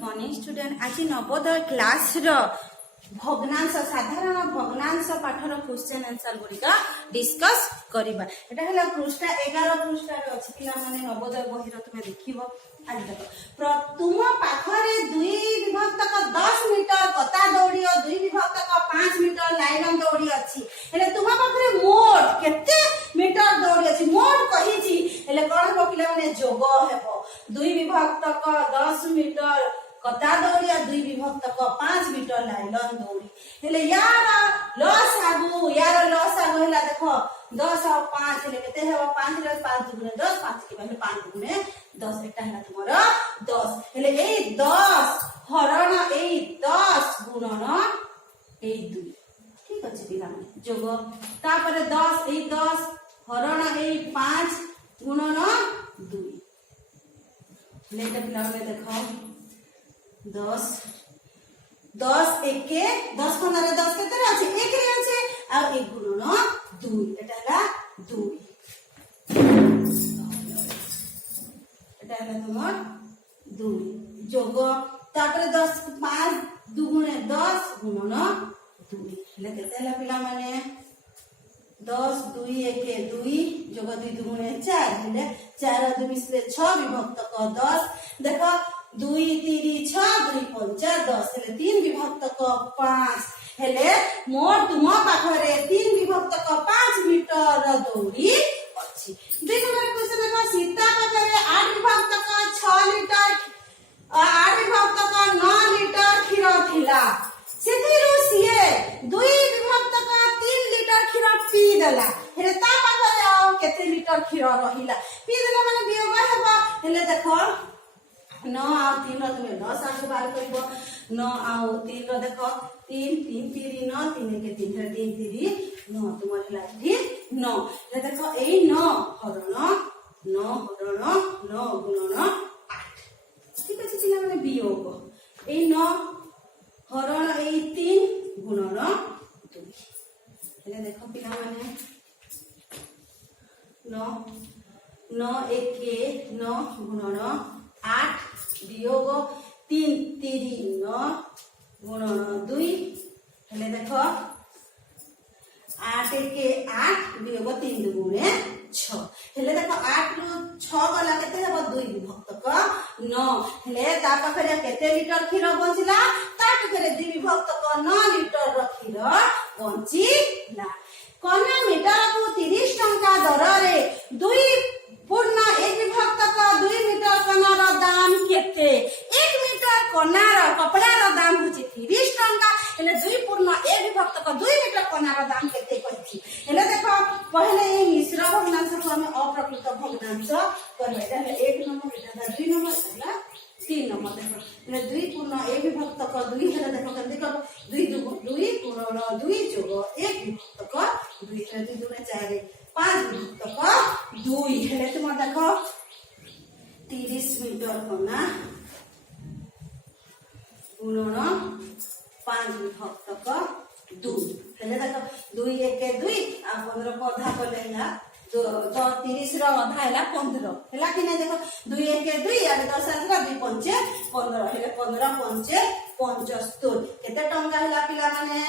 Morning student आज Navodaya class रो भग्नांश साधारण भग्नांश पाठर question answer गुड़िका discuss करिबा। एटा हला पृष्ठ 11 पृष्ठ रे अछि पिला माने नवोदय बही रो तुमे देखिबो। आज देखो तुम पाखरे 2 विभक्त का 10 मीटर कता दौड़ी और 2 विभक्त का 5 मीटर लाइन दौड़ी अछि। हेले तुम पाखरे मोट केते मीटर दौड़ी अछि मोट कहि छी। हेले कोन हो पिला माने जोग हेबो 2 विभक्त का 10 मीटर कता दौड़ी और 2 विभक्त का 5 मीटर लाइन दौड़ी। हेले यार लॉस आगु हेला देखो 10 और 5 हेले केते हेबो 5 रे 5 दुगुणे 10 5 के माने 5 दुगुणे 10 एटा हेला तुमरो 10। हेले ए 10 हरण ए 10 गुणन ए 2 ठीक अछि पिला माने जोग तापर 10 ए 10 हरण ए 5 गुणन 2 लेते पिला माने देखो 10 10 एक 10 कोनारे 10 केते अछि 1 रे अछि आ 1 गुणन 2 एटा हला 2 एटा हला तुमर 2 जोग तापर 10 5 दुगुणे 10 गुणन 2 हेले केते हला पिला माने 10 2 1 2 जोग 2 दुगुणे 4 हेले 4 2 मिसले 6 विभक्त क 10 देखो 2 3 6 2 5 10 हेले 3 विभक्त क 5 हेले मोर तुम पाखरे 3 विभक्त क 5 मीटर दौड़ी अछि। 2 नंबर क्वेश्चन देखो सीता पाखरे 8 विभक्त क 6 लीटर 8 विभक्त क 9 लीटर क्षीर थिला सेथिरु सिए 2 विभक्त क 3 लीटर क्षीर पी देला हेले ता पाखरे आ केते लीटर क्षीर रहिला पी देला माने वियोग हेबा। हेले देखो 9 और 3 रो तुमे 10 आगे बाहर करबो 9 और 3 रो देखो 3 3 3 9 3 के 3 3 3 9 तुमर हला ठीक 9 ले देखो ए 9 हरण 9 गुणन 8 ठीक अछि पिला माने वियोग ए 9 हरण ए 3 गुणन 2 ले देखो पिला माने 9 9 1 9 गुणन 8 वियोग 3 3 9 गुणन 2 हेले देखो 8 के 8 वियोग 3 दुगुणे 6 हेले देखो 8 रु 6 गला केते हेबो 2 विभक्त क 9 हेले ता पाखरे केते लीटर क्षीर बंचिला ता पाखरे 2 विभक्त क 9 लीटर र क्षीर बंचिला। कोन मीटर को 30 टंका दर रे 2 पूर्ण 1 विभक्त क 2 मीटर कनार दाम केते 1 मीटर कनार कपड़ा रो दाम होची 30 टंका हेले 2 पूर्ण 1 विभक्त क 2 मीटर कनार दाम केते कहछि। हेले देखो पहले ए मिश्र भग्नांश को हम अप्रकृत भग्नांश करबे हेले 1 नंबर एटा 2 नंबर हला 3 नंबर देखो हेले 2 पूर्ण 1 विभक्त क 2 हेले देखो केते करबो 2 पूर्ण 2 जोग 1 विभक्त क 2 हेले 2 दुने 4 5 विभक्त क 2 हेले तुम देखो 30 मीटर कोना गुणन 5 विभक्त क 2 हेले देखो 2 1 2 आ 15 को आधा करलेला तो 30 रो आधा हैला 15 हैला कि नै देखो 2 1 2 आ 10 आसला 2 5 15 हेले 15 5 75 केते टंका हैला पिला माने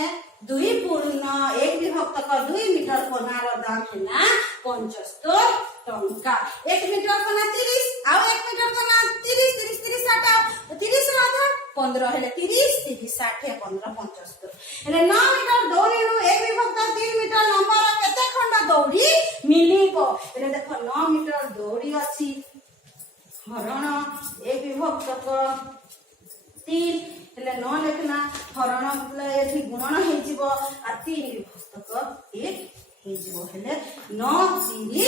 2 पूर्ण 1 विभक्त क 2 मीटर कोना रो दाम हैला 75 टंका 1 मीटर कोना 30 आ 1 मीटर कोना 30 30 30 60 30 रो आधा 15 हेले 30 30 60 15 75 हेले 9 मीटर दौड़ी रु 1 विभक्त 3 मीटर लंबा रो केते खंड दौड़ी मिलिबो हेले देखो 9 मीटर दौड़ी अछि हरण 1 विभक्त क 3 हेले 9 लेखना हरण मतलब एथि गुणन हे जिवो आ 3 विभक्त क 1 हे जिवो हेले 9 3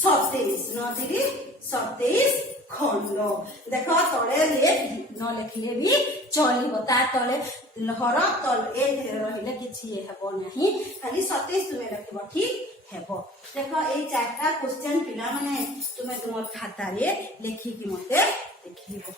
27 9 3 27 खंड देखो तळे लेख न लेखिले भी चलिबो ता तळे हर तल ए रहिले किछि हेबो नाही खाली 27 तुमे रखिबो ठीक हेबो। देखो ए चारटा क्वेश्चन पिला माने तुमे तुमर खाता रे लेखि कि मते देखिबो।